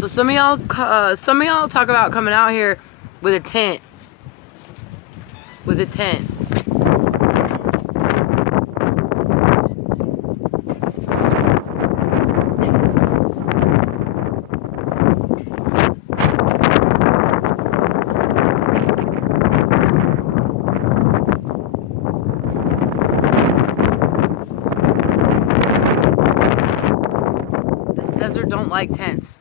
So some of y'all talk about coming out here with a tent. With a tent. This desert don't like tents.